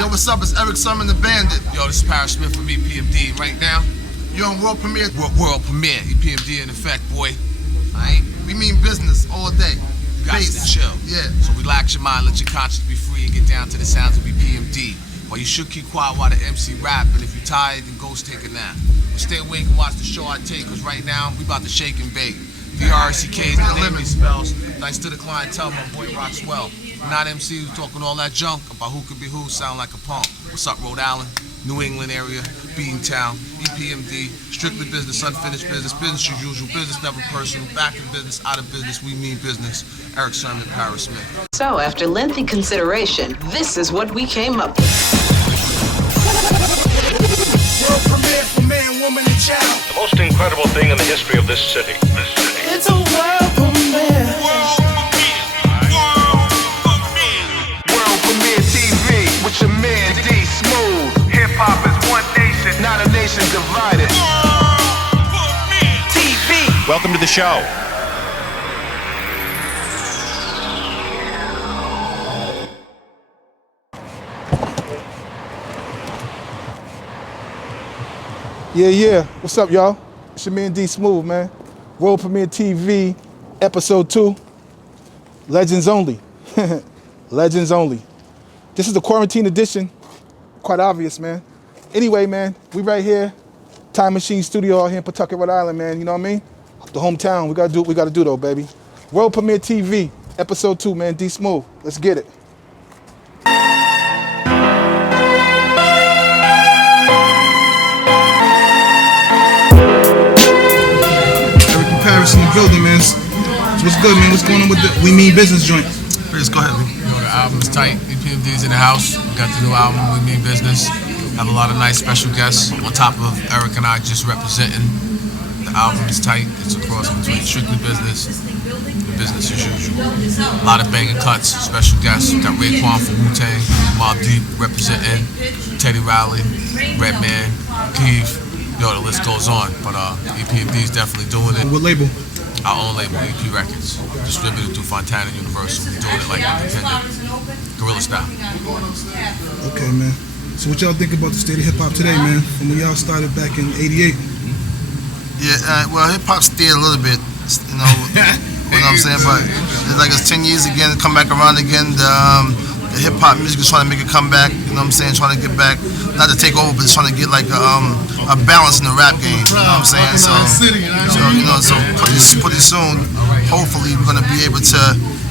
Yo, what's up? It's Eric Sermon, the Bandit. Yo, this is Paris Smith from EPMD. Right now, you're on World Premiere. World Premiere. EPMD in effect, boy. Alright? We mean business all day. You got to chill. Yeah. So relax your mind, let your conscience be free, and get down to the sounds of EPMD. Well, you should keep quiet while the MC rap, and if you're tired, then go take a nap. But stay awake and watch the show I take, because right now, we about to shake and bake. DRCK's the name he spells. Thanks to the clientele, my boy rocks well. Not MC who's talking all that junk about who could be who, sound like a punk. What's up, Rhode Island? New England area, Beatontown, EPMD, strictly business, unfinished business, business as usual, business never personal, back in business, out of business, we mean business. Eric Sermon, Paris Smith. So, after lengthy consideration, this is what we came up with. World premiere for man, woman, and child. The most incredible thing in the history of this city. It's a world premiere. World Premiere TV with your man D Smooth. Hip hop is one nation, not a nation divided. TV. Welcome to the show. Yeah. What's up, y'all? It's your man D Smooth, man. World Premiere TV, episode 2. Legends only. Legends only. This is the quarantine edition. Quite obvious, man. Anyway, man, we right here. Time Machine Studio out here in Pawtucket, Rhode Island, man. You know what I mean? The hometown. We gotta do what we gotta do, though, baby. World Premiere TV, episode 2, man. D Smooth. Let's get it. Paris in the building, man. So what's good, man? What's going on with the We Mean Business joint? Please go ahead. The album is tight. EPMD's in the house. We got the new album, We Mean Business. Have a lot of nice special guests on top of Eric and I just representing. The album is tight. It's a cross between strictly business and business as usual. A lot of banging cuts, special guests. We got Raekwon from Wu-Tang, Mobb Deep representing, Teddy Riley, Redman, Keith. Yo, the list goes on, but EPMD is definitely doing it. What label? Our own label, EP Records, distributed through Fontana Universal. We're doing it like independent, guerrilla style. Okay, man. So what y'all think about the state of hip hop today, man? From when y'all started back in '88? Yeah, well, hip hop stayed a little bit, you know what I'm saying? But it's like it's 10 years again, come back around again. The hip hop music is trying to make a comeback, you know what I'm saying? Trying to get back, not to take over, but it's trying to get like a balance in the rap game, you know what I'm saying? So pretty soon, hopefully we're gonna be able to,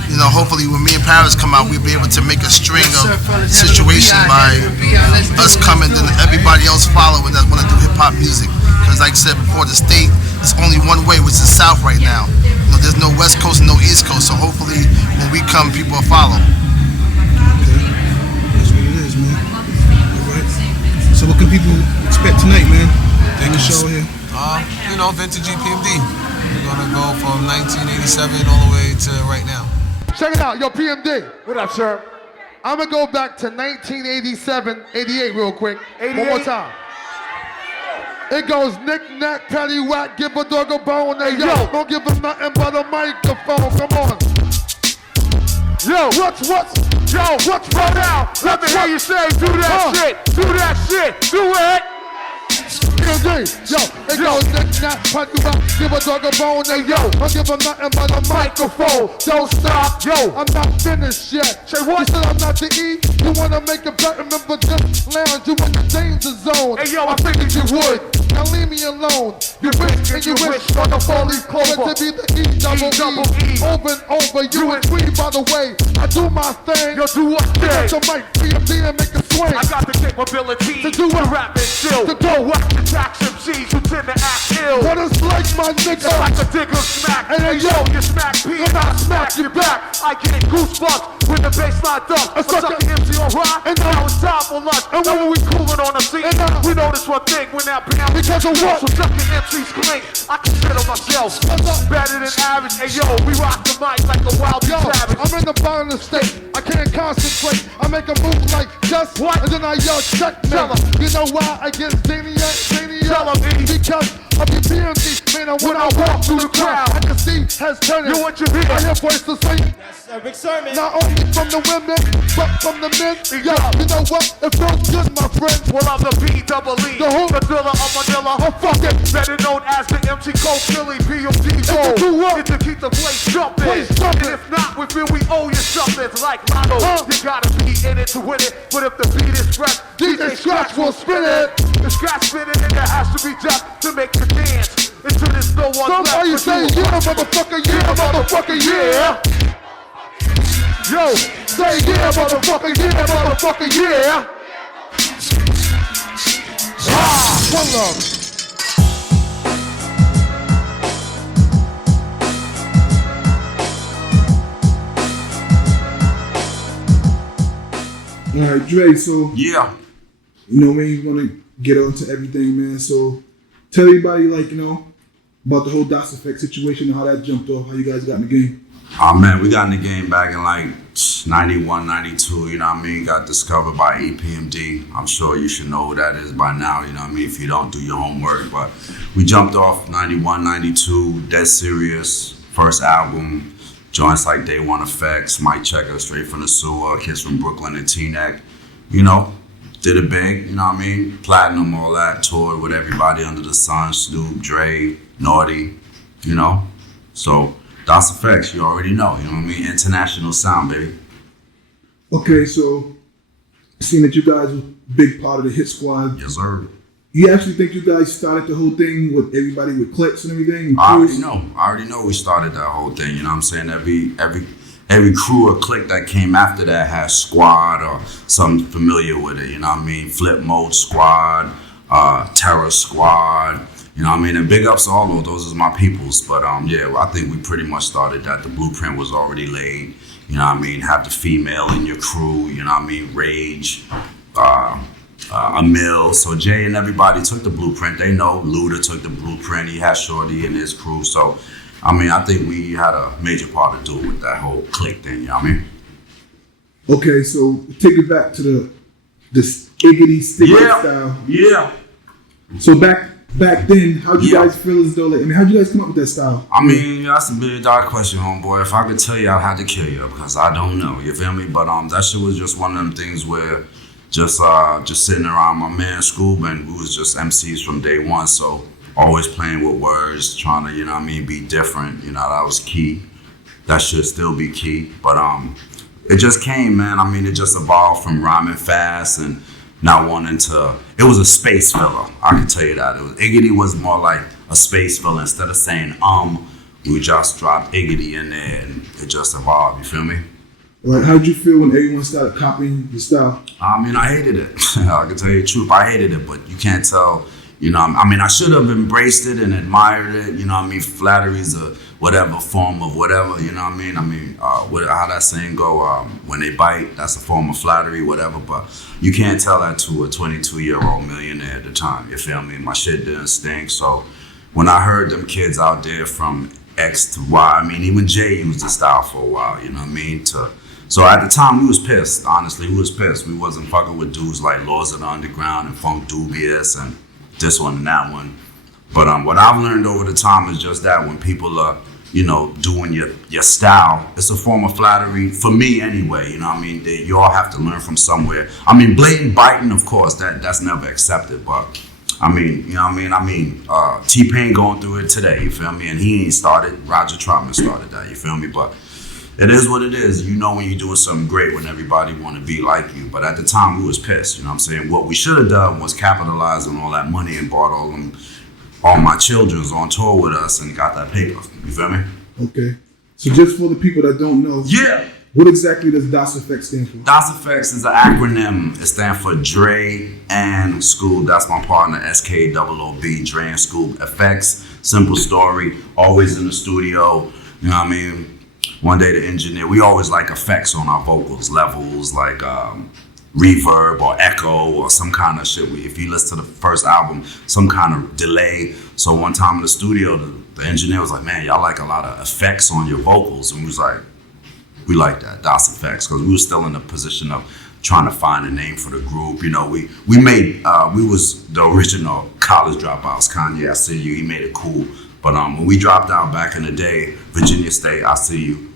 you know, hopefully when me and Paris come out, we'll be able to make a string of situations by us coming and everybody else following that want to do hip hop music. Because like I said before, the state is only one way, which is south right now. You know, there's no west coast and no east coast, so hopefully when we come, people will follow. So what can people expect tonight, man? On the show here? You know, vintage EPMD. We're gonna go from 1987 all the way to right now. Check it out, yo, PMD. What up, sir? I'm gonna go back to 1987, 88 real quick. 88? One more time. It goes knick-knack, paddywhack, give a dog a bone. Hey, yo, don't give him nothing but a microphone. Come on. Yo, what's right now? Let me hear you say, do that shit, do it. Yo, it goes knick-knack, paddywhack, give a dog a bone. Hey, yo, don't give him nothing but a microphone. Don't stop, yo, I'm not finished yet. Say what? You said I'm not the E, you wanna make it better, remember just lounge, you in the danger zone. Hey, yo, I figured you would. Now leave me alone. You wish and you wish on the four-leaf clover to be the E-double-E. Over and over, you and me, by the way. I do my thing. Yo, do what thing? Get your mic, PMD, and make a swing. I got the capability to do what? Rap and chill. To go what? Attacks MCs who tend to act ill. What is like, my nigga? It's like a digger smack. And then yo, you smack P and I smack you back. I get goosebumps when the baseline dumps. A I'm sucking MC on rock, and now it's time for lunch. And when we cooling on the scene, we notice one thing when that bam. Because of what? So sucking MCs clean. I consider myself better than average. Hey yo, we rock the mic like a wild savage. I'm in the bottom of the state. I can't concentrate. I make a move like just what? And then I yell checkmate. You know why I get zaniac? Tell 'em, E. Because I be PMD, man, and when I walk through the crowd, I can see heads turning. You what you hear? I hear voices sing. Big sermon. Not only from the women, but from the men. Yo, you know what? It feels good, my friend. Well, I'm the B-double-E, The who? the dealer of Manila. Oh, fuck it. Better known as the MC Cold Philly PMD to do what? It's to keep the place jumping. Place jumping. And if not, we feel we owe you something. It's like Lotto, you gotta be in it to win it. But if the beat is fresh, DJ Scratch will spin it. The scratch spinning and there has to be just to make you dance. Until there's no one Somebody left say, to yeah, motherfucker, yeah, motherfucker, yeah. Yo, say, yeah, motherfucker, yeah, motherfucker, yeah. Ah, one love. All right, Dre, so, Yeah. you know, man, you're going to get onto everything, man. So tell everybody, like, you know, about the whole DOS Effect situation and how that jumped off, how you guys got in the game. Oh man, we got in the game back in like 91, 92, you know what I mean? Got discovered by EPMD. I'm sure you should know who that is by now, you know what I mean, if you don't do your homework. But we jumped off 91, 92, Dead Serious, first album, joints like Day One Effects, Mike Checker, Straight from the Sewer, Kids from Brooklyn and T-Neck, you know, did it big, you know what I mean? Platinum, all that, toured with everybody under the sun, Snoop, Dre, Naughty, you know? So, DOS Effects, you already know, you know what I mean? International sound, baby. Okay, so seeing that you guys were a big part of the Hit Squad, Yes, sir. you actually think you guys started the whole thing with everybody with clips and everything? I already know we started that whole thing, you know what I'm saying? Every crew or clique that came after that had Squad or something familiar with it, you know what I mean? Flip Mode Squad, Terror Squad, you know what I mean? And big ups to all of those is my peoples. But yeah, I think we pretty much started that. The blueprint was already laid, you know what I mean? Have the female in your crew, you know what I mean? Rage, Emil. So Jay and everybody took the blueprint. They know Luda took the blueprint. He had Shorty and his crew. So, I mean, I think we had a major part to do with that whole clique thing, you know what I mean? Okay, so take it back to the Skiggity Stiggity style. Yeah. So back then, how'd you guys feel as though, like, I mean, how'd you guys come up with that style? I mean, that's a $1 billion question, homeboy. If I could tell you, I'd have to kill you because I don't know. You feel me? But that shit was just one of them things where just sitting around my man Scoob, and we was just MCs from day one. So always playing with words, trying to, you know what I mean, be different. You know, that was key. That should still be key. But it just came, man. I mean, it just evolved from rhyming fast and not wanting to. It was a space filler. I can tell you that. Iggity was more like a space filler. Instead of saying we just dropped Iggity in there, and it just evolved. You feel me? Like, how'd you feel when everyone started copying your style? I mean, I hated it. I can tell you the truth. I hated it, but you can't tell. You know, I mean, I should have embraced it and admired it. You know what I mean? Flattery's a whatever form of whatever. You know what I mean? How that saying go? When they bite, that's a form of flattery, whatever. But you can't tell that to a 22-year-old millionaire at the time. You feel me? My shit didn't stink. So when I heard them kids out there from X to Y, I mean, even Jay used the style for a while. You know what I mean? So at the time, we was pissed. Honestly, we was pissed. We wasn't fucking with dudes like Laws of the Underground and Funk Dubious and this one and that one. But what I've learned over the time is just that when people are, you know, doing your style, it's a form of flattery for me anyway. You know what I mean? You all have to learn from somewhere. I mean, blatant biting, of course, that's never accepted. But I mean, you know what I mean? T-Pain going through it today, you feel me? And he ain't started. Roger Troutman started that, you feel me? But it is what it is. You know when you're doing something great when everybody want to be like you. But at the time, we was pissed. You know what I'm saying? What we should have done was capitalize on all that money and bought all my children's on tour with us and got that paper. You feel me? Okay. So just for the people that don't know, what exactly does DOS Effects stand for? DOS Effects is an acronym. It stands for Dre and Scoob. That's my partner, SKOOB, Dre and Scoob Effects. Simple story. Always in the studio. You know what I mean? One day the engineer, we always like effects on our vocals, levels like reverb or echo or some kind of shit. If you listen to the first album, some kind of delay. So one time in the studio, the engineer was like, man, y'all like a lot of effects on your vocals. And we was like, we like that, DOS Effects, because we were still in the position of trying to find a name for the group. You know, we was the original college dropouts. Kanye, I See You, he made it cool. But when we dropped out back in the day, Virginia State, I See You,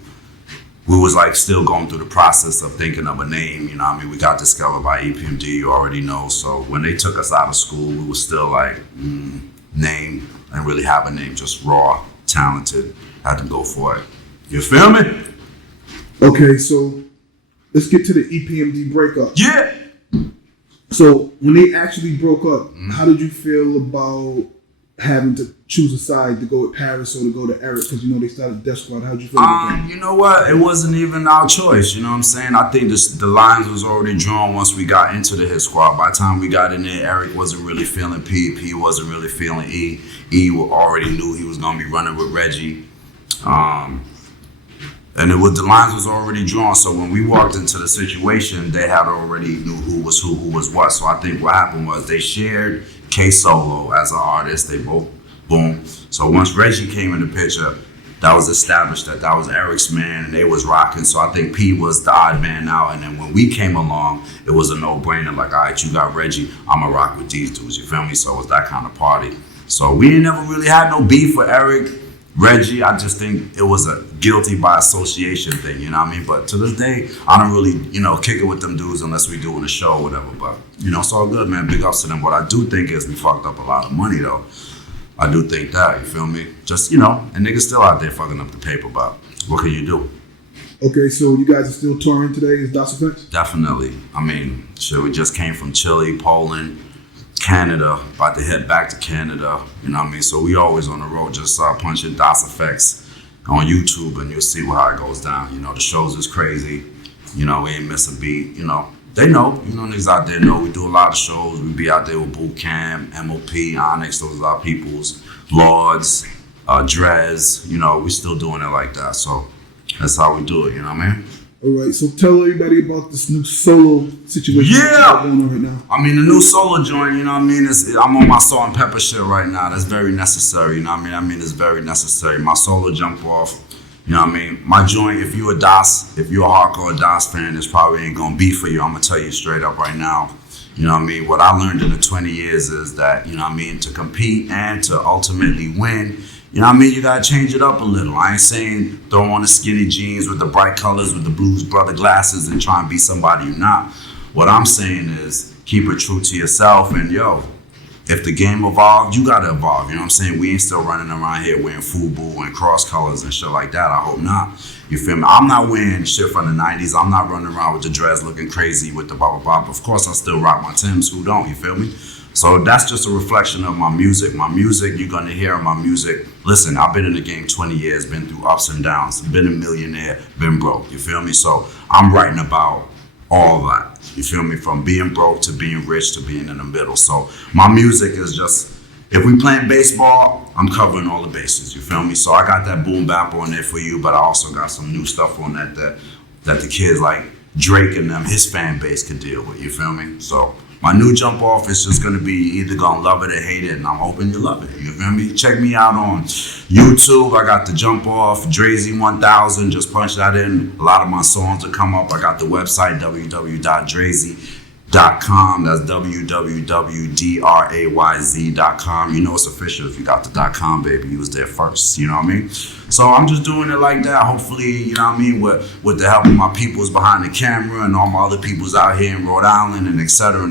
we was like still going through the process of thinking of a name. You know what I mean? We got discovered by EPMD, you already know. So when they took us out of school, we was still like, name, and really have a name, just raw, talented, had to go for it. You feel me? Okay, so let's get to the EPMD breakup. Yeah! So when they actually broke up, how did you feel about having to choose a side to go with Paris or to go to Eric? Because you know they started Death Squad. How did you feel about that? You know what? It wasn't even our choice. You know what I'm saying? I think the lines was already drawn once we got into the Hit Squad. By the time we got in there, Eric wasn't really feeling P. P wasn't really feeling E. E already knew he was gonna be running with Reggie. And the lines was already drawn. So when we walked into the situation, they had already knew who was what. So I think what happened was they shared K Solo as an artist. They both, boom. So once Reggie came in the picture, that was established that was Eric's man and they was rocking. So I think P was the odd man out. And then when we came along, it was a no-brainer. Like, all right, you got Reggie, I'm going to rock with these dudes. You feel me? So it was that kind of party. So we ain't never really had no beef with Eric, Reggie. I just think it was a guilty by association thing, you know what I mean? But to this day, I don't really, kick it with them dudes unless we doing a show or whatever. But, it's all good, man. Big ups to them. What I do think is we fucked up a lot of money, though. I do think that, you feel me? Just, and niggas still out there fucking up the paper, but what can you do? Okay, so you guys are still touring today as Das EFX? Definitely. I mean, shit, we just came from Chile, Poland, Canada, about to head back to Canada, you know what I mean? So we always on the road, just punching Das EFX on YouTube and you'll see how it goes down. The shows is crazy, we ain't miss a beat, They know, niggas out there know. We do a lot of shows. We be out there with Boot Camp, MOP, Onyx, those are our peoples, Lords, Drez, we still doing it like that. So that's how we do it, you know what I mean? All right, so tell everybody about this new solo situation that's going on right now. I mean, the new solo joint, you know what I mean? I'm on my salt and pepper shit right now. That's very necessary, you know what I mean? It's very necessary. My solo jump off, you know what I mean? My joint, if you're a hardcore Das fan, this probably ain't gonna be for you. I'm gonna tell you straight up right now. You know what I mean? What I learned in the 20 years is that, you know what I mean, to compete and to ultimately win, you know what I mean, you gotta change it up a little. I ain't saying throw on the skinny jeans with the bright colors, with the Blues Brother glasses and try and be somebody you're not. What I'm saying is keep it true to yourself and if the game evolved, you gotta evolve. You know what I'm saying? We ain't still running around here wearing FUBU and cross colors and shit like that. I hope not. You feel me? I'm not wearing shit from the 90s. I'm not running around with the dress looking crazy with the blah, blah, blah. Of course, I still rock my Timbs. Who don't? You feel me? So that's just a reflection of my music. My music, you're gonna hear my music. Listen, I've been in the game 20 years, been through ups and downs, been a millionaire, been broke. You feel me? So I'm writing about all that. You feel me? From being broke to being rich to being in the middle. So my music is just, if we playing baseball, I'm covering all the bases. You feel me? So I got that boom bap on there for you, but I also got some new stuff on that the kids like Drake and them, his fan base could deal with. You feel me? So my new jump off is just gonna be either gonna love it or hate it, and I'm hoping you love it. You feel me? Check me out on YouTube. I got the jump off, Drazy 1000. Just punch that in. A lot of my songs will come up. I got the website www.drazy.com. That's www.drayz.com. You know it's official if you got the .com, baby. You was there first. You know what I mean? So I'm just doing it like that. Hopefully, you know what I mean, with the help of my peoples behind the camera and all my other peoples out here in Rhode Island and et cetera,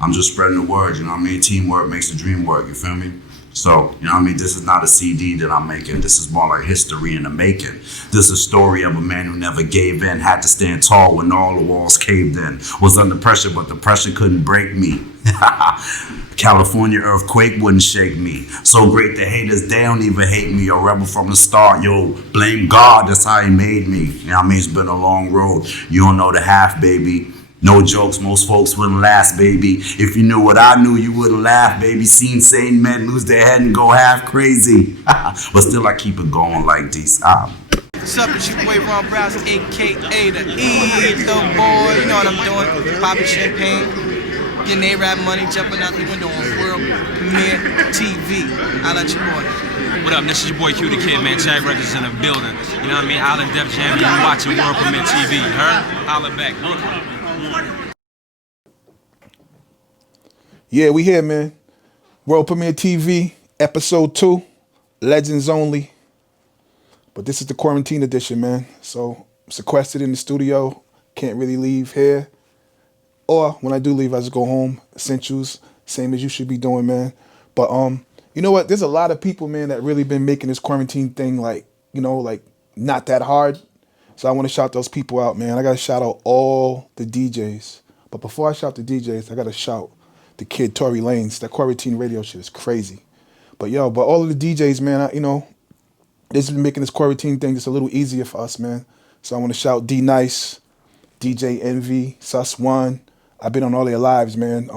I'm just spreading the word, you know what I mean? Teamwork makes the dream work, you feel me? So, you know what I mean? This is not a CD that I'm making. This is more like history in the making. This is a story of a man who never gave in, had to stand tall when all the walls caved in, was under pressure, but the pressure couldn't break me. California earthquake wouldn't shake me. So great the haters, they don't even hate me. A rebel from the start, yo, blame God, that's how he made me. You know what I mean? It's been a long road. You don't know the half, baby. No jokes, most folks wouldn't last, baby. If you knew what I knew, you wouldn't laugh, baby. Seen sane men lose their head and go half crazy. But still, I keep it going like this. What's up, it's your boy Ron Browse, a.k.a. the Etho Boy. You know what I'm doing, popping champagne, getting A-Rap money, jumping out the window on World Premiere TV. I'll let you boy. What up, this is your boy Q the Kid, man. Chad Records in the building. You know what I mean? Island Def Jam, you watching World Premiere TV. You heard? Holla back. Yeah, we here, man. World Premiere TV, episode 2, Legends Only. But this is the quarantine edition, man. So I'm sequestered in the studio, can't really leave here. Or when I do leave, I just go home, essentials, same as you should be doing, man. But you know what? There's a lot of people, man, that really been making this quarantine thing like not that hard. So I want to shout those people out, man. I got to shout out all the DJs. But before I shout the DJs, I got to shout the kid Tory Lanez. That quarantine radio shit is crazy. But all of the DJs, man, this has been making this quarantine thing just a little easier for us, man. So I want to shout D Nice, DJ Envy, Sus One. I've been on all their lives, man.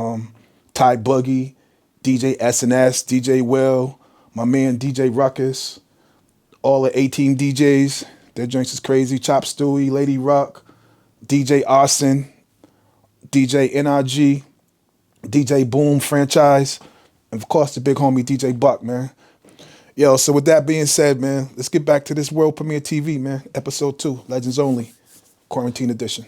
Ty Boogie, DJ SNS, DJ Will, my man DJ Ruckus, all the 18 DJs. Their joints is crazy. Chop Stewie, Lady Ruck, DJ Arson, DJ NRG, DJ Boom Franchise, and of course the big homie DJ Buck, man. Yo, so with that being said, man, let's get back to this World Premiere TV, man. Episode 2, Legends Only, Quarantine Edition.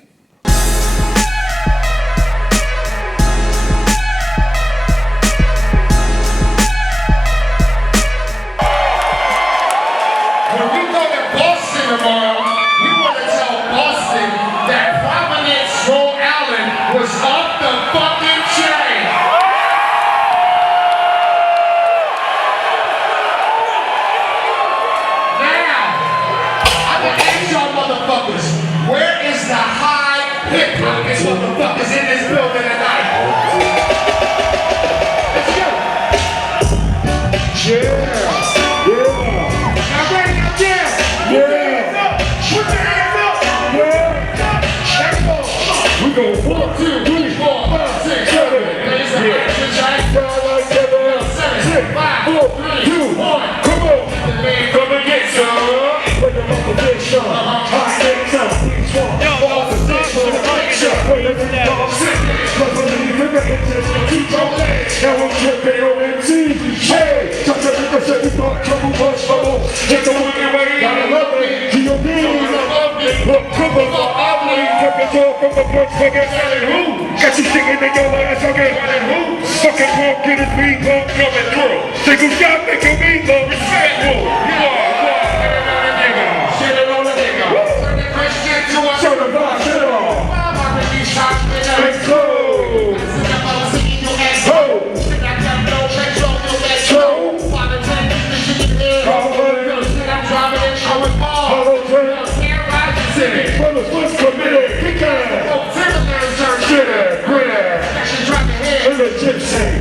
When we go to Boston tomorrow, we want to tell Boston that Providence, Rhode Island was off the fucking chain. Now, I can ask y'all motherfuckers, where is the high hip-hop motherfuckers in this building tonight? Let's go. Yeah. We go 1, 2, 3, 4, 5, 6, 7. Raise the hands, Jack. 7, 5, 4, 3, 2, 1. Come on. Come and get some. Put them up a big shot. I take some. Please walk. All the six for the right shot. Put them in the all six. But believe in the interest. Keep your legs. Now I'm tripping on MC. Hey. Touch the ricochet. We thought trouble was trouble. Hit the wicked way. Gotta love me. G.O.D. Look, come on, I'm leaving. Took it all from the bush, fucking selling who? Got you singing in your ass, okay? Selling who? Fucking punk, get his beat, punk, coming through. Single shot, make a beat, low respectful. You are, shit it on the nigga. Turn the Christian to a certified shit on. I'm already shot, let's go.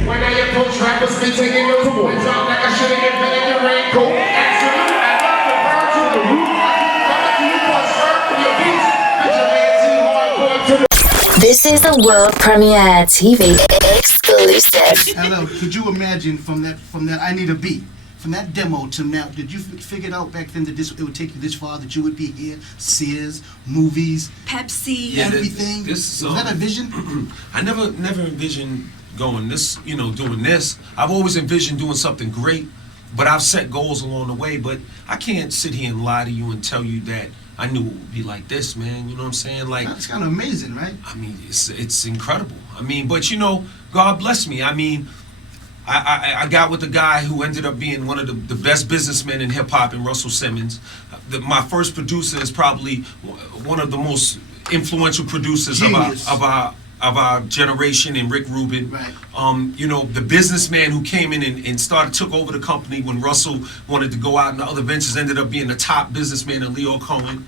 When I approach rappers, be taking those boys out like I should have invented the raincoat. Absolute, I love the bird to the roof. This is the World Premiere TV exclusive. Hello, could you imagine from that I Need a Beat, from that demo to now, did you figure it out back then that it would take you this far, that you would be here, Sears, movies, Pepsi, everything? Was that a vision? I never envisioned going this, doing this. I've always envisioned doing something great, but I've set goals along the way. But I can't sit here and lie to you and tell you that I knew it would be like this, man. You know what I'm saying? Like, that's kind of amazing, right? I mean, it's incredible. I mean, but God bless me. I mean, I got with the guy who ended up being one of the best businessmen in hip hop, in Russell Simmons. My first producer is probably one of the most influential producers of our generation, and Rick Rubin. Right. The businessman who came in and took over the company when Russell wanted to go out into other ventures, ended up being the top businessman in Leo Cohen.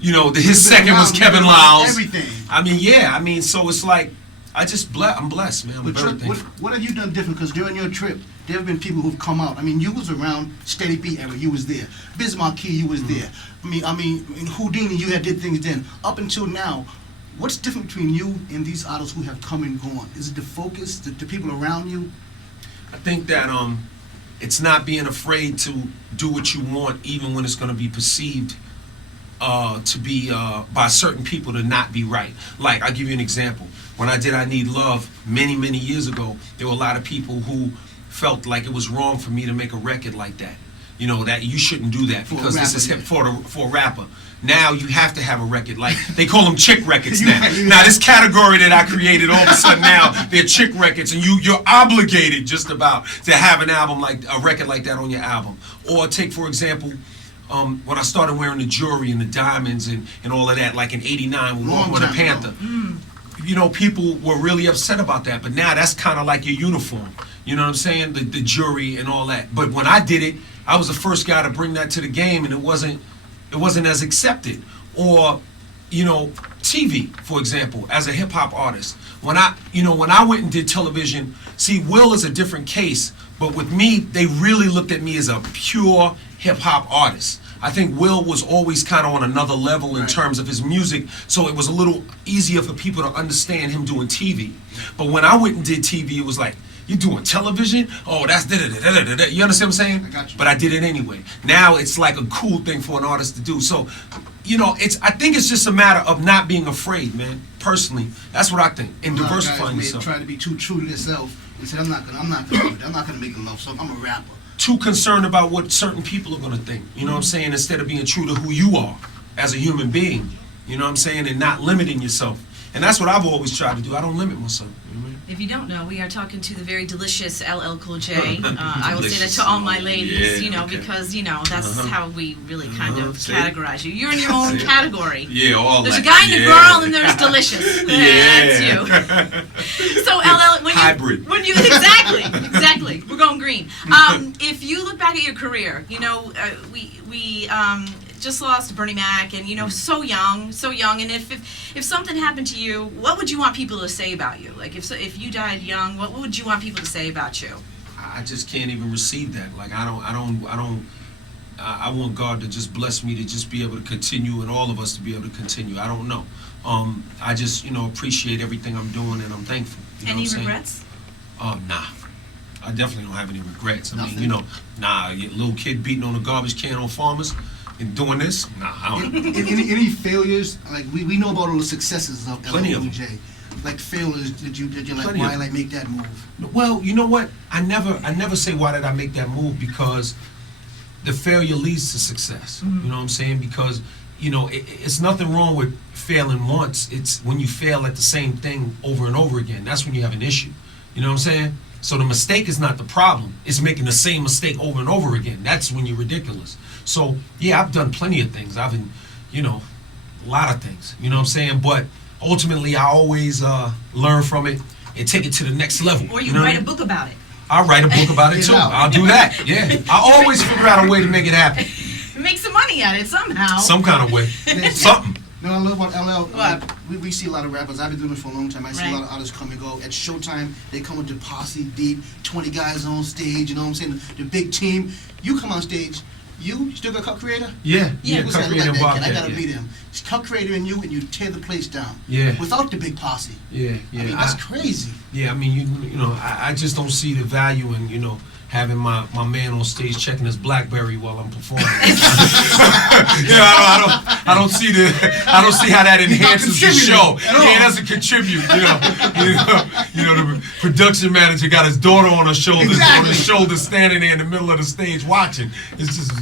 His second was Kevin Lyles. Everything. So it's like, I'm blessed, man. But what have you done different? Because during your trip, there have been people who've come out. I mean, you was around Steady B era, you was there. Biz Markie, you was there. I mean, in Houdini, you had did things then. Up until now, what's different between you and these artists who have come and gone? Is it the focus, the people around you? I think that it's not being afraid to do what you want, even when it's going to be perceived to be by certain people to not be right. Like, I'll give you an example. When I did I Need Love many, many years ago, there were a lot of people who felt like it was wrong for me to make a record like that. you know, that you shouldn't do that because this is hip for a rapper. Now you have to have a record. Like, they call them chick records now. Now, this category that I created, all of a sudden now, they're chick records, and you're obligated just about to have an album like, a record like that on your album. Or take, for example, when I started wearing the jewelry and the diamonds and all of that, like in '89 with Walk with a Panther. You know, people were really upset about that, but now that's kind of like your uniform. You know what I'm saying? The jewelry and all that. But when I did it, I was the first guy to bring that to the game, and it wasn't as accepted. Or, you know, TV, for example, as a hip hop artist. When I went and did television, see, Will is a different case, but with me, they really looked at me as a pure hip hop artist. I think Will was always kind of on another level in terms of his music, so it was a little easier for people to understand him doing TV. But when I went and did TV, it was like, you doing television? Oh, that's da-da-da-da-da-da. You understand what I'm saying? I got you. But I did it anyway. Now it's like a cool thing for an artist to do. So, you know, I think it's just a matter of not being afraid, man. Personally, that's what I think. And diversifying yourself. Try to be too true to yourself and say, I'm not gonna do it. I'm not gonna make a love song. I'm a rapper. Too concerned about what certain people are gonna think. You know what I'm saying? Instead of being true to who you are as a human being. You know what I'm saying? And not limiting yourself. And that's what I've always tried to do. I don't limit myself. You know what I mean? If you don't know, we are talking to the very delicious LL Cool J. I will say that to all my ladies, because, that's how we really kind of categorize you. You're in your own category. Yeah, all There's that. a guy and a girl, and there's delicious. That's you. So, LL, hybrid. Exactly. We're going green. If you look back at your career, we just lost Bernie Mac, and so young, and if something happened to you, what would you want people to say about you? Like if you died young, what would you want people to say about you? I just can't even receive that. Like I want God to just bless me to just be able to continue, and all of us to be able to continue. I don't know. I just appreciate everything I'm doing, and I'm thankful. Any regrets? Nah. I definitely don't have any regrets. I mean, little kid beating on a garbage can on farmers. And doing this? Nah, I don't know. Any failures? Like we know about all the successes of Plenty of them. LJ. Like failures, did you like why like make that move? Well, you know what? I never say why did I make that move, because the failure leads to success. You know what I'm saying? Because it's nothing wrong with failing once. It's when you fail at the same thing over and over again. That's when you have an issue. You know what I'm saying? So the mistake is not the problem. It's making the same mistake over and over again. That's when you're ridiculous. So, yeah, I've done plenty of things. I've been, a lot of things. You know what I'm saying? But ultimately, I always learn from it and take it to the next level. Or you write a book about it. I'll write a book about it, too. I'll do that, yeah. I always figure out a way to make it happen. Make some money at it somehow. Some kind of way. Something. No, I love about LL. We see a lot of rappers. I've been doing this for a long time. I see a lot of artists come and go. At Showtime, they come with the posse deep, 20 guys on stage. You know what I'm saying? The big team. You come on stage. You still got Cut Creator? Yeah. Cut Creator and Bobcat. I gotta beat him. It's Cut Creator and you tear the place down. Yeah. Without the big posse. Yeah. I mean, that's crazy. Yeah, I mean, I just don't see the value in, having my man on stage checking his BlackBerry while I'm performing. I don't see how that enhances the show. It doesn't contribute. The production manager got his daughter on his shoulders, standing there in the middle of the stage watching. It's just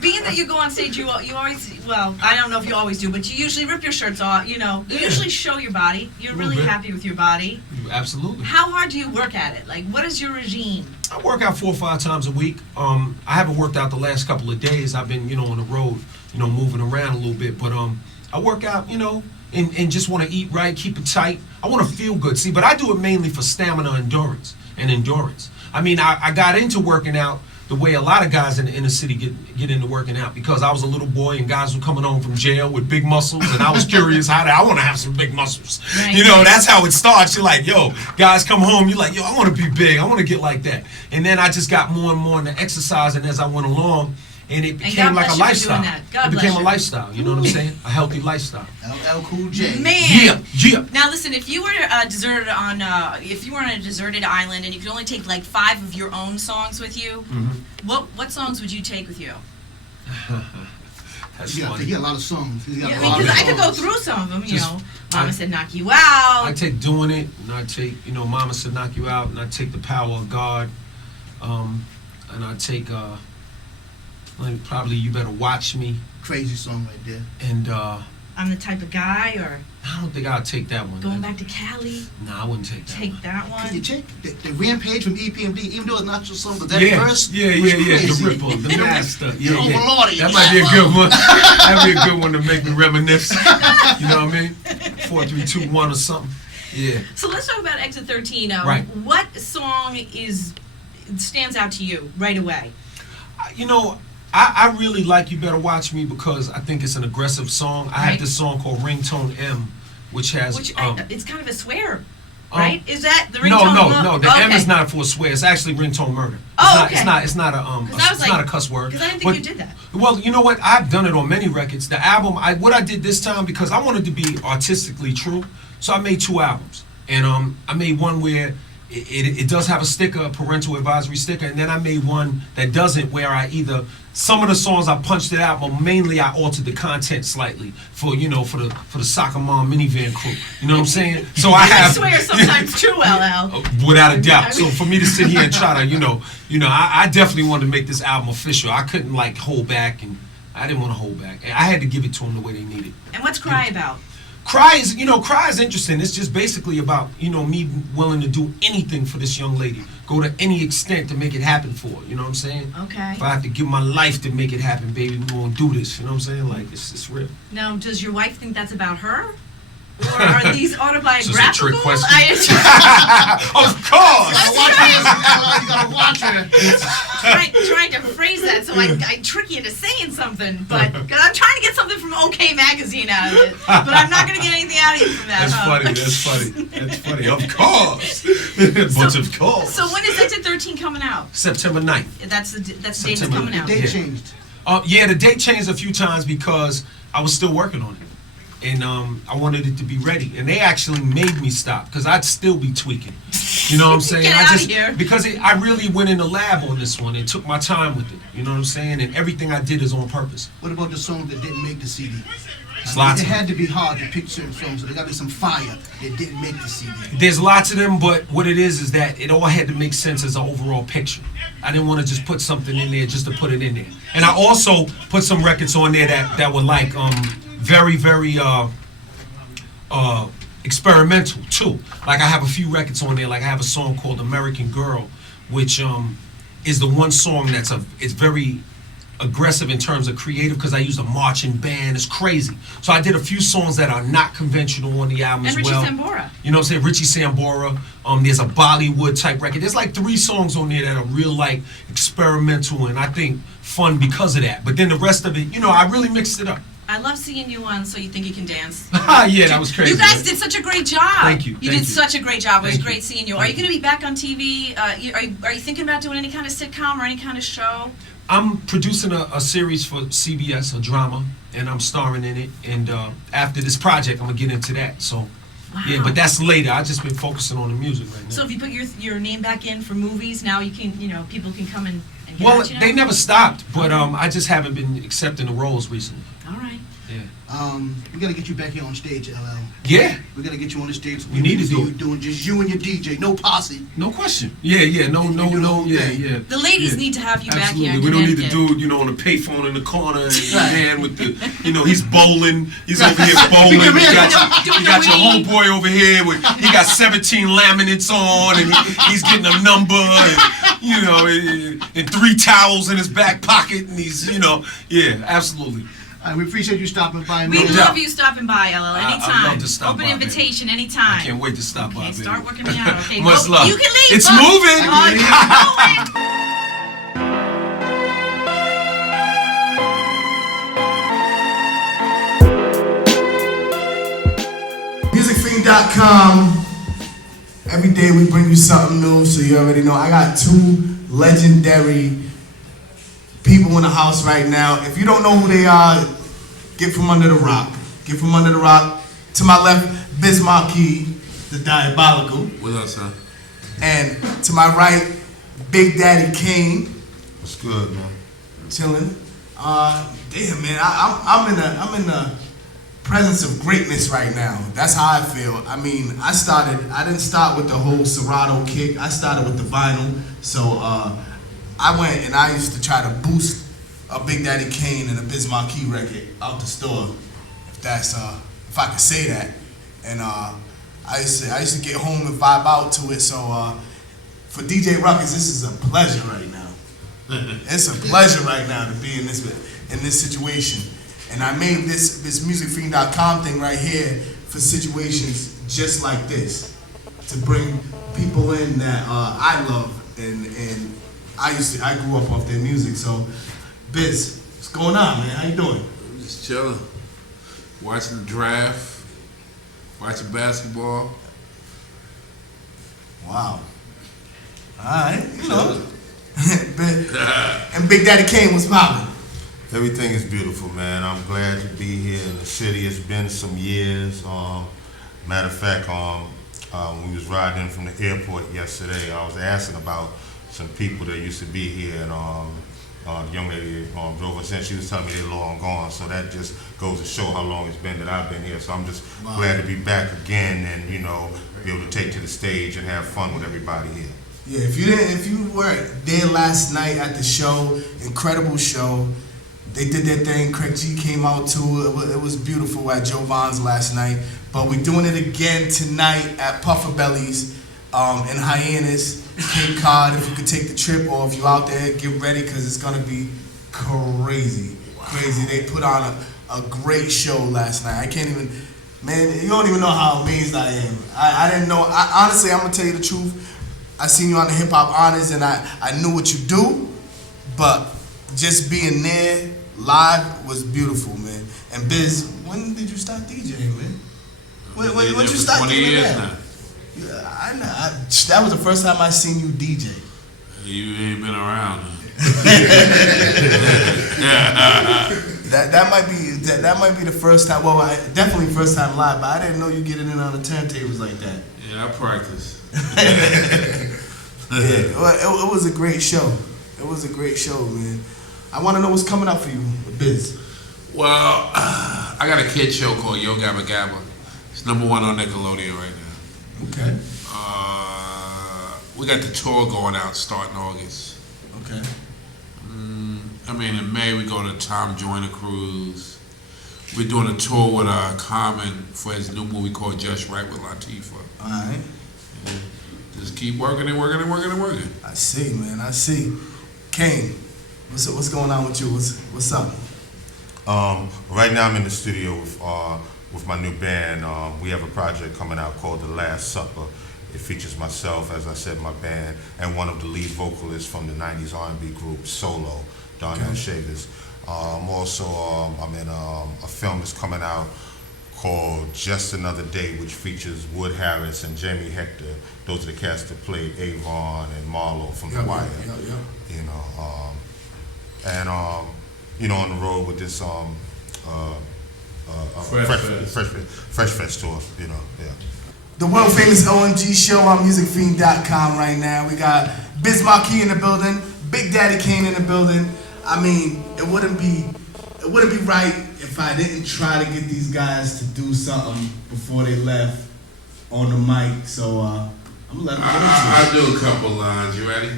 being that you go on stage, you always, well, I don't know if you always do, but you usually rip your shirts off. You usually show your body. You're really happy with your body. Absolutely. How hard do you work at it? Like, what is your regime? I work out 4 or 5 times a week. I haven't worked out the last couple of days. I've been, on the road, moving around a little bit. But I work out, and just want to eat right, keep it tight. I want to feel good. See, but I do it mainly for stamina, endurance. I mean, I got into working out the way a lot of guys in the inner city get into working out, because I was a little boy and guys were coming home from jail with big muscles, and I was curious I want to have some big muscles. Right. That's how it starts. You're like, yo, guys come home, you're like, yo, I want to be big, I want to get like that. And then I just got more and more into exercising as I went along, and it became like a lifestyle. It became a lifestyle, you know what I'm saying? A healthy lifestyle. LL Cool J. Man. Yeah. Now listen, if you were deserted on a deserted island and you could only take like 5 of your own songs with you, what songs would you take with you? That's funny. He got a lot of songs. Because I could go through some of them. Mama Said Knock You Out. I take Doing It, and I take Mama Said Knock You Out, and I take The Power of God, and I take like probably You Better Watch Me. Crazy song right there. And I'm the type of guy, or I don't think I'll take that one. going back to Cali. Nah, I wouldn't take that. Take that one. Can you check the Rampage from EPMD? Even though it's not your song, but that Yeah, verse yeah, was yeah, yeah. crazy. The Ripper, the Master. Yeah, yeah. Overlording. That might be a good one. That'd be a good one to make me reminisce. You know what I mean? 4, 3, 2, 1 or something. Yeah. So let's talk about Exit 13. Right. What song stands out to you right away? You know, I really like You Better Watch Me because I think it's an aggressive song. I have this song called Ringtone M, which has it's kind of a swear, right? Is that the ringtone? No. The M is not for a swear. It's actually ringtone murder. It's not. It's not a cuss word. Because I didn't think you did that. Well, you know what? I've done it on many records. The album, what I did this time because I wanted to be artistically true, so I made 2 albums, and I made one where it does have a sticker, a parental advisory sticker, and then I made one that doesn't, where I either some of the songs I punched it out, but mainly I altered the content slightly for the soccer mom minivan crew. You know what I'm saying? So I swear sometimes too, LL. Without a doubt. So for me to sit here and try to, I definitely wanted to make this album official. I couldn't hold back, and I didn't want to hold back. I had to give it to them the way they needed. And what's Cry about? Cry is interesting. It's just basically about, me willing to do anything for this young lady. Go to any extent to make it happen for her. You know what I'm saying? Okay. If I have to give my life to make it happen, baby, we're going to do this. You know what I'm saying? Like, it's real. Now, does your wife think that's about her? Or are these autobiographical? This is a trick question. Of course. You gotta watch her. Trying to phrase that so I trick you into saying something, but cause I'm trying to get something from OK Magazine out of it, but I'm not going to get anything out of you from that. That's funny. Of course. But of course. So when is Exit 13 coming out? September 9th. That's the date it's coming out. The date changed. The date changed a few times because I was still working on it. And I wanted it to be ready, and they actually made me stop because I'd still be tweaking. You know what I'm saying? Get out of here. Because I really went in the lab on this one and took my time with it. You know what I'm saying? And everything I did is on purpose. What about the songs that didn't make the CD? Lots it of had to be hard to pick certain songs, so there got to be some fire that didn't make the CD. There's lots of them, but what it is that it all had to make sense as an overall picture. I didn't want to just put something in there just to put it in there. And I also put some records on there that were like very, very experimental too. Like I have a few records on there. Like I have a song called American Girl, which is the one song it's very aggressive in terms of creative because I used a marching band. It's crazy. So I did a few songs that are not conventional on the album as well. And Richie Sambora. You know what I'm saying? Richie Sambora. There's a Bollywood type record. There's like 3 songs on there that are real like experimental and I think fun because of that. But then the rest of it, I really mixed it up. I love seeing you on So You Think You Can Dance. Yeah, that was crazy. You guys did such a great job. Thank you. You did such a great job. It was great seeing you. Are you Thank going to be back on TV? Are you thinking about doing any kind of sitcom or any kind of show? I'm producing a series for CBS, a drama, and I'm starring in it. And after this project, I'm gonna get into that. So, yeah, but that's later. I just been focusing on the music right now. So if you put your name back in for movies, now you can, people can come and get well, at you now? they never stopped, but I just haven't been accepting the roles recently. All right. Yeah. We gotta get you back here on stage, LL. Yeah. We gotta get you on the stage. We need to do it. Doing just you and your DJ, no posse. No question. Yeah. No. Yeah. The ladies need to have you back here. Absolutely. We don't need the dude, on the payphone in the corner, and the man with the, he's bowling. He's over here bowling. You got your homeboy over here with, he got 17 laminates on, and he's getting a number, and 3 towels in his back pocket, and he's, yeah, absolutely. We appreciate you stopping by. We love you stopping by, LL, anytime. I'd love to stop Open by, invitation, anytime. I can't wait to stop by, baby. Start working me out, okay? Much love. You can leave. It's moving. MusicFiend.com. Every day we bring you something new, so you already know. I got 2 legendary people in the house right now. If you don't know who they are, get from under the rock. Get from under the rock. To my left, Biz Markie, the Diabolical. What up, son? And to my right, Big Daddy Kane. What's good, man? Chilling. Damn, man, I'm in the presence of greatness right now. That's how I feel. I mean, I didn't start with the whole Serato kick. I started with the vinyl. So I went and I used to try to boost a Big Daddy Kane and a Biz Markie record out the store, if I could say that. And I used to get home and vibe out to it. So for DJ Ruckus, this is a pleasure right now. It's a pleasure right now to be in this situation. And I made this musicfiend.com thing right here for situations just like this, to bring people in that I love, and I grew up off their music. So, Biz, what's going on, man? How you doing? I'm just chilling, watching the draft, watching basketball. Wow. All right, you know. And Big Daddy Kane was popping. Everything is beautiful, man. I'm glad to be here in the city. It's been some years. Matter of fact, when we was riding in from the airport yesterday, I was asking about some people that used to be here, and the young lady drove us in. She was telling me they're long gone, so that just goes to show how long it's been that I've been here. So I'm just glad to be back again, and be able to take to the stage and have fun with everybody here. Yeah, if you were there last night at the show, incredible show. They did their thing. Craig G came out too. It was beautiful at Joe Vaughn's last night. But we're doing it again tonight at Puffer Bellies in Hyannis, Cape Cod. If you could take the trip, or if you're out there, get ready, because it's gonna be crazy. Crazy. They put on a great show last night. I can't even, man, you don't even know how amazed I am. I didn't know. Honestly, I'm gonna tell you the truth. I seen you on the Hip Hop Honors, and I knew what you do, but just being there live was beautiful, man. And Biz, when did you start DJing, man? When did you start 20 doing years that? now. Yeah, I know. That was the first time I seen you DJ. You ain't been around. That might be the first time. Well, definitely first time live, but I didn't know you getting in on the turntables like that. Yeah, I practice. Yeah, well, it was a great show. It was a great show, man. I want to know what's coming up for you, Biz. Well, I got a kid show called Yo Gabba Gabba. It's #1 on Nickelodeon right now. Okay. We got the tour going out starting August. Okay. In May we go to Tom Joyner Cruise. We're doing a tour with Common for his new movie called Just Right with Latifah. All right. Just keep working and working and working and working. I see, man. I see. Kane, what's going on with you? What's up? Right now I'm in the studio with my new band. We have a project coming out called The Last Supper. It features myself, as I said, my band, and one of the lead vocalists from the 90s R&B group Solo, Darnell Shavers. I'm in a film that's coming out called Just Another Day, which features Wood Harris and Jamie Hector. Those are the cast that played Avon and Marlo from The Wire. On the road with this Fresh Fest tour. The world famous OMG show on musicfiend.com right now. We got Biz Markie in the building, Big Daddy Kane in the building. It wouldn't be right if I didn't try to get these guys to do something before they left on the mic. So I'm gonna let them I'll do a couple lines. You ready?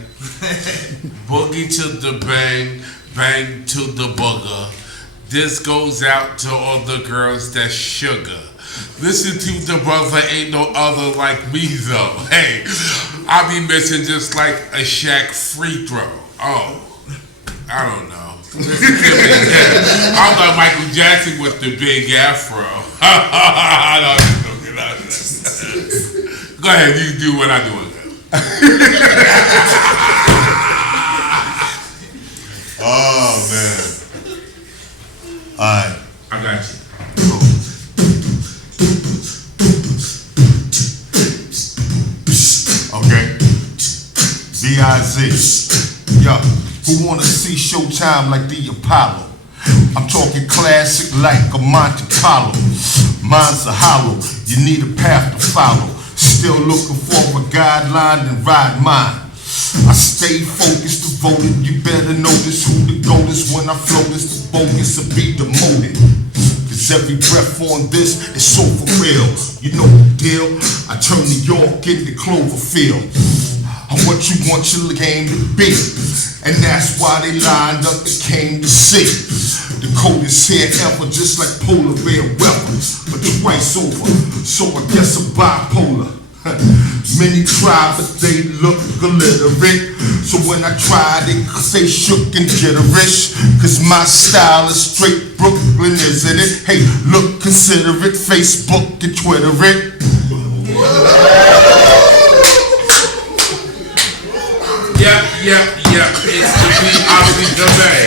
Boogie to the bang, bang to the booger. This goes out to all the girls that's sugar. Listen to the brother, ain't no other like me though. Hey, I be missing just like a Shaq free throw. Oh, I don't know. I'm like Michael Jackson with the big afro. Go ahead, you do what I'm doing. Oh man. Alright. I got you. Okay. B.I.Z. Yo, who wanna see Showtime like the Apollo? I'm talking classic like a Monte Carlo. Mine's a hollow, you need a path to follow. Still looking for a guideline and ride mine. I stay focused, devoted. You better notice who the goat is when I flow this. The bogus will be demoted. Cause every breath on this is so for real. You know the deal. I turn New York into Cloverfield. I'm what you want your game to be. And that's why they lined up and came to see. The coldest hair ever, just like polar bear weather. But twice over, so I guess I'm bipolar. Many try, but they look illiterate. So when I try, they say shook and jitterish. Cause my style is straight Brooklyn, isn't it? Hey, look, consider it, Facebook and Twitter it. Yep, it's to be Ozzy today.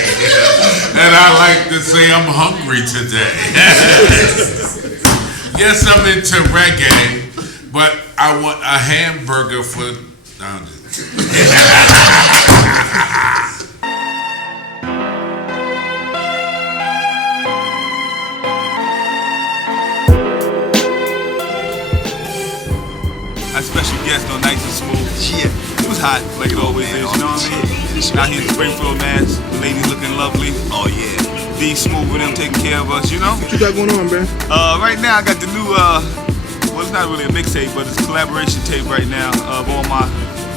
And I like to say I'm hungry today. Yes, I'm into reggae, but I want a hamburger for... Our special guest on Nice and Smooth. Yeah. It was hot, like it always is, you know what I mean? Out here in Springfield, Mass. The ladies looking lovely. Oh, yeah. D Smooth with them taking care of us, you know? What you got going on, man? Right now, I got the new, well, it's not really a mixtape, but it's a collaboration tape right now of all my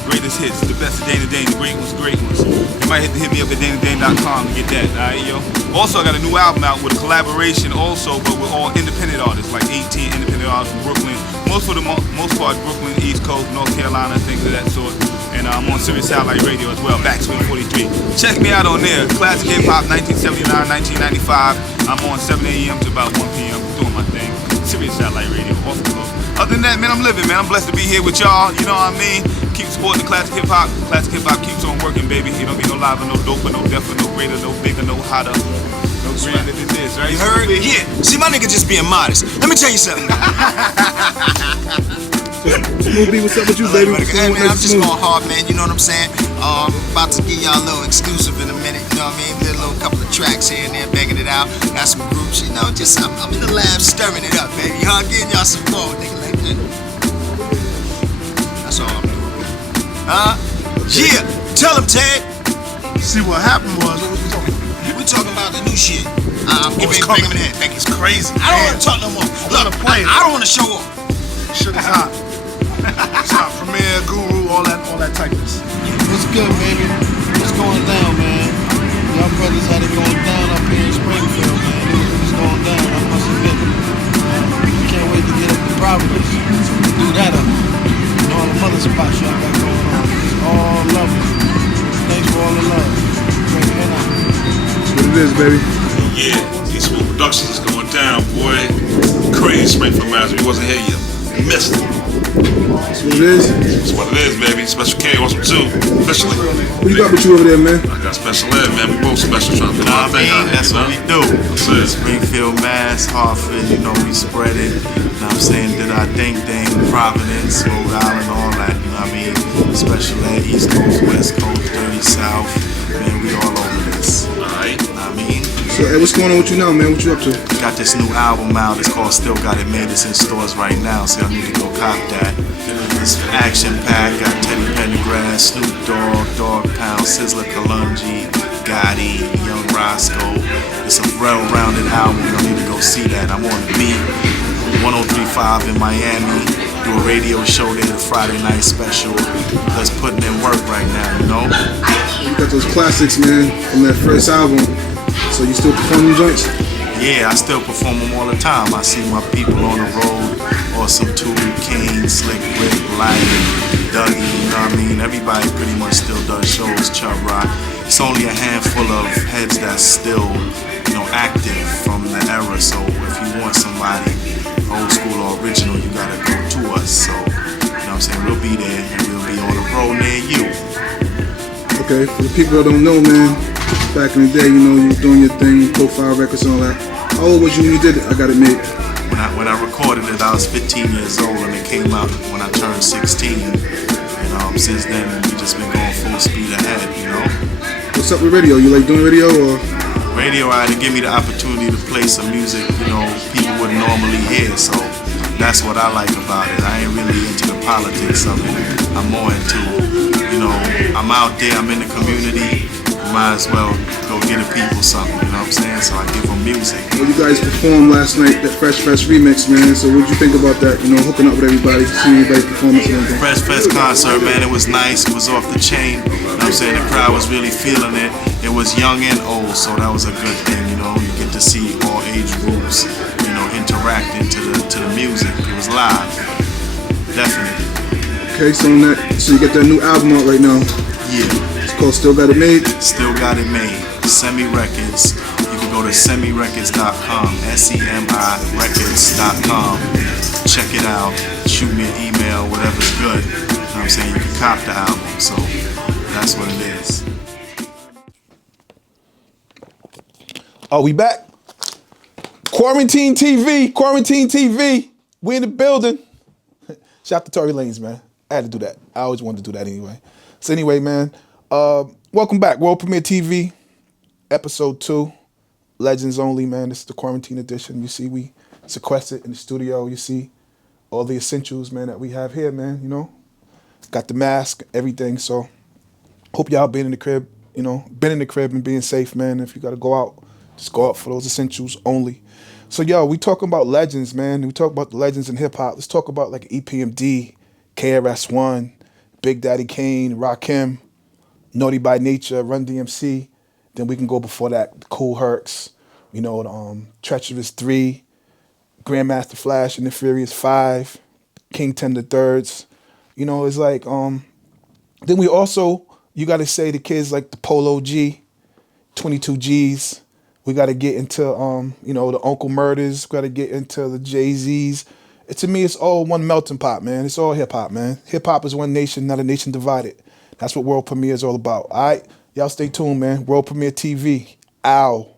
greatest hits. The best of Dana Dane, the great ones. You might hit me up at DanaDane.com to get that, alright, yo? Also, I got a new album out with a collaboration also, but with all independent artists, like 18 independent artists from Brooklyn. For the most part, Brooklyn, East Coast, North Carolina, things of that sort. And I'm on Sirius Satellite Radio as well, Backswing 43. Check me out on there. Classic Hip Hop, 1979, 1995. I'm on 7 a.m. to about 1 p.m. doing my thing. Sirius Satellite Radio, off the hook. Other than that, man, I'm living, man. I'm blessed to be here with y'all. You know what I mean? Keep supporting the Classic Hip Hop. Classic Hip Hop keeps on working, baby. You don't get no live, no doper, no deafer, no greater, no bigger, no hotter. No grander than this, right? You heard? Yeah. See, my nigga just being modest. Let me tell you something. Smooth B, what's up with you, baby? Hey, man, I'm just going hard, man. You know what I'm saying? About to give y'all a little exclusive in a minute. You know what I mean? Did a little couple of tracks here and there, banging it out. Got some groups, you know. Just I'm in the lab stirring it up, baby. You know, I'm getting y'all some more, nigga, like that. That's all I'm doing. Huh? Yeah. Tell him, Ted. See, what happened was, we talking about the new shit. I'm getting ready to bring him in here. Think it's crazy. I don't want to talk no more. Look, I don't want to show off. Shit is hot. It's hot. Premier, Guru, all that typeness. What's good, baby? What's going down, man? Y'all brothers had it going down up here in Springfield, man. It's going down. I must admit. I can't wait to get up to Providence. Do that up. And all the other spots y'all got going on. It's all lovely. Thanks for all the love. Great man out. What it is, baby. Yeah, these Smooth Productions is going down, boy. Crazy Springfield, Mass. We wasn't here yet. Missed it. That's what it is. That's what it is, baby. Special K, awesome too. Officially. What you got with you over there, man? I got Special Ed, man. We both special trying to do our thing out here. That's what we do. Springfield, Mass, Hartford, you know, we spread it. You know what I'm saying? Did our thing, Providence, Rhode Island, all that, you know what I mean? Special Ed, East Coast, West Coast, Dirty South. Man, we all over this. Alright. You know what I mean? So, hey, what's going on with you now, man? What you up to? Got this new album out. It's called Still Got It Made. It's in stores right now, so y'all need to go cop that. It's action packed. Got Teddy Pendergrass, Snoop Dogg, Dog Pound, Sizzler Kalungi, Gotti, Young Roscoe. It's a well-rounded album. Y'all need to go see that. I'm on the beat. 103.5 in Miami. Do a radio show there, the Friday night special. Let's putting in work right now, you know? You got those classics, man, from that first album. So you still perform them joints? Yeah, I still perform them all the time. I see my people on the road. Awesome 2, King, Slick Rick, Light, Dougie, you know what I mean? Everybody pretty much still does shows, Chubb Rock. It's only a handful of heads that's still, you know, active from the era. So if you want somebody old school or original, you gotta go to us. So, you know what I'm saying? We'll be there and we'll be on the road near you. Okay, for the people that don't know, man, back in the day, you know, you were doing your thing, Profile Records and all that. How old was you when you did it? I Got It Made. When I recorded it, I was 15 years old, and it came out when I turned 16. And since then, we just been going full speed ahead, you know. What's up with radio? You like doing radio or? Radio had to give me the opportunity to play some music, you know, people wouldn't normally hear. So that's what I like about it. I ain't really into the politics of it. I'm more into, you know, I'm out there, I'm in the community, might as well go get the people something, you know what I'm saying? So I give them music. Well, you guys performed last night, that Fresh Fest remix, man. So what'd you think about that? You know, hooking up with everybody, seeing everybody's performance and everything. Fresh Fest concert, man, it was nice. It was off the chain. You know what I'm saying? The crowd was really feeling it. It was young and old, so that was a good thing, you know. You get to see all age groups, you know, interacting to the music. It was live. Definitely. Okay, so you get that new album out right now. Yeah. It's called Still Got It Made? Still Got It Made. Semi Records. You can go to semirecords.com, SEMI-records.com. Check it out. Shoot me an email, whatever's good. You know what I'm saying? You can cop the album. So that's what it is. Are we back? Quarantine TV. We in the building. Shout out to Tory Lanez, man. I had to do that. I always wanted to do that anyway. So anyway, man, welcome back. World Premiere TV, episode 2, Legends Only, man. This is the quarantine edition. You see, we sequestered in the studio. You see all the essentials, man, that we have here, man, you know. Got the mask, everything. So hope y'all been in the crib, you know, and being safe, man. If you got to go out, just go out for those essentials only. So, yo, we talking about legends, man. We talk about the legends in hip-hop. Let's talk about, like, EPMD, KRS-One, Big Daddy Kane, Rakim, Naughty by Nature, Run DMC. Then we can go before that, Cool Hercs, you know, Treacherous 3, Grandmaster Flash and the Furious 5, King 10 the Thirds. You know, it's like, then we also, you got to say the kids like the Polo G, 22 Gs. We got to get into, you know, the Uncle Murders. We got to get into the Jay-Z's. To me, it's all one melting pot, man. It's all hip-hop, man. Hip-hop is one nation, not a nation divided. That's what World Premiere is all about. All right? Y'all stay tuned, man. World Premiere TV. Ow.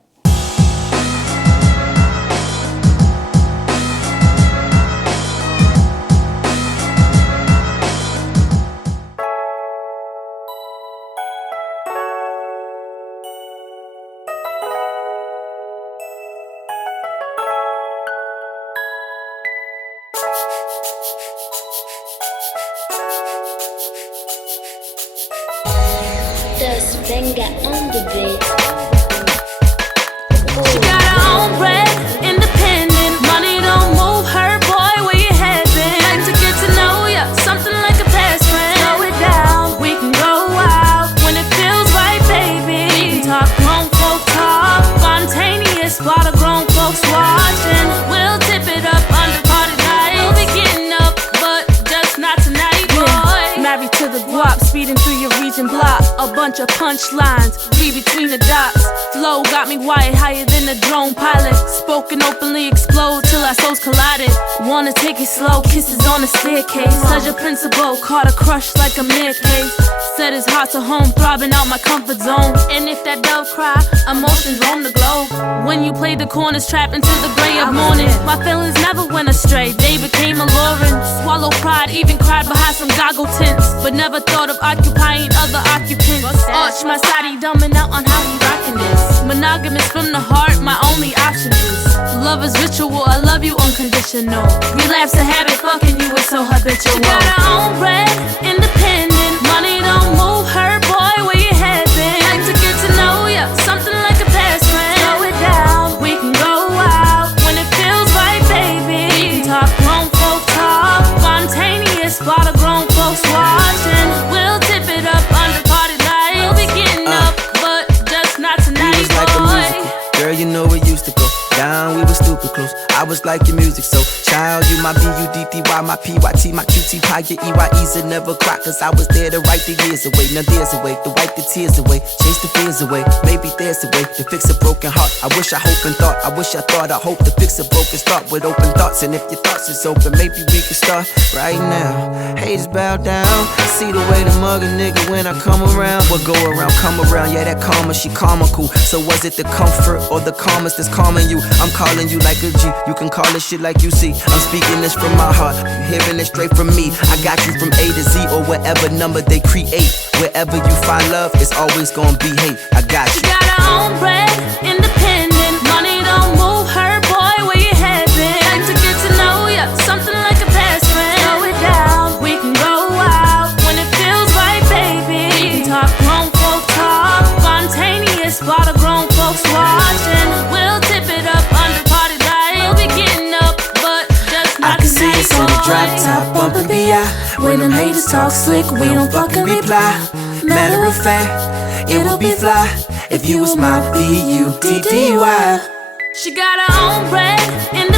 Venga on the beat. She got her own bread, independent. Money don't move her, boy. Where you head been? Like to get to know ya, something like a best friend. Slow it down, we can go wild when it feels right, baby. We can talk grown folk talk, spontaneous while the grown folks watching. We'll tip it up under party lights. We'll be getting up, but just not tonight, boy. Married to the guap, speeding through your region block. A bunch of punchlines, read between the dots. Flow got me wired higher than a drone pilot. Spoken openly, explode till our souls collided. Wanna take it slow, kisses on the staircase. Pleasure principle, caught a crush like a mirror case. Set his heart to home, throbbing out my comfort zone. And if that dove cry, emotions roam the globe. When you played the corners, trapped into the gray of morning. My feelings never went astray, they became alluring. Swallow pride, even cried behind some goggle tints. But never thought of occupying other occupants. Arch my side, he dumbing out on how he rockin' this. Monogamous from the heart, my only option is love is ritual, I love you unconditional. Relapse the habit, fucking you is so habitual. She got her own bread, independent. Money don't move her, boy, where you head been? Like to get to know ya, something like a best friend. Slow it down, we can go wild when it feels right, baby. We can talk grown folk talk, spontaneous while the grown folks watching. We'll tip it up under party lights. We'll be getting up, but just not tonight, boy. Girl, you know it used to go down, we were stupid close. I was like your music, so child, you my B-U-D-D-Y, my P-Y-T, my Q-T, pie, your E-Y-E's and never cry, cause I was there to wipe the years away. Now there's a way to wipe the tears away, chase the fears away. Maybe there's a way to fix a broken heart. I wish I hope and thought, I wish I thought, I hope to fix a broken start with open thoughts. And if your thoughts is open, maybe we can start right now. Haters bow down, see the way the mug a nigga when I come around. What go around, come around, yeah that karma, she comical. So was it the comfort or the calmness that's calming you? I'm calling you like a G, you can call it shit like you see. I'm speaking this from my heart, you hearing it straight from me. I got you from A to Z or whatever number they create. Wherever you find love, it's always gonna be hate. I got you. She got her own bread, independent. Money don't move her, boy, where you head been? Like to get to know ya, something like a best friend. Slow it down, we can go wild when it feels right, baby. We can talk grown folk talk, spontaneous When them haters talk slick, we don't fucking reply. Matter of fact, it would be fly if you was my B-U-D-D-Y. She got her own bread in the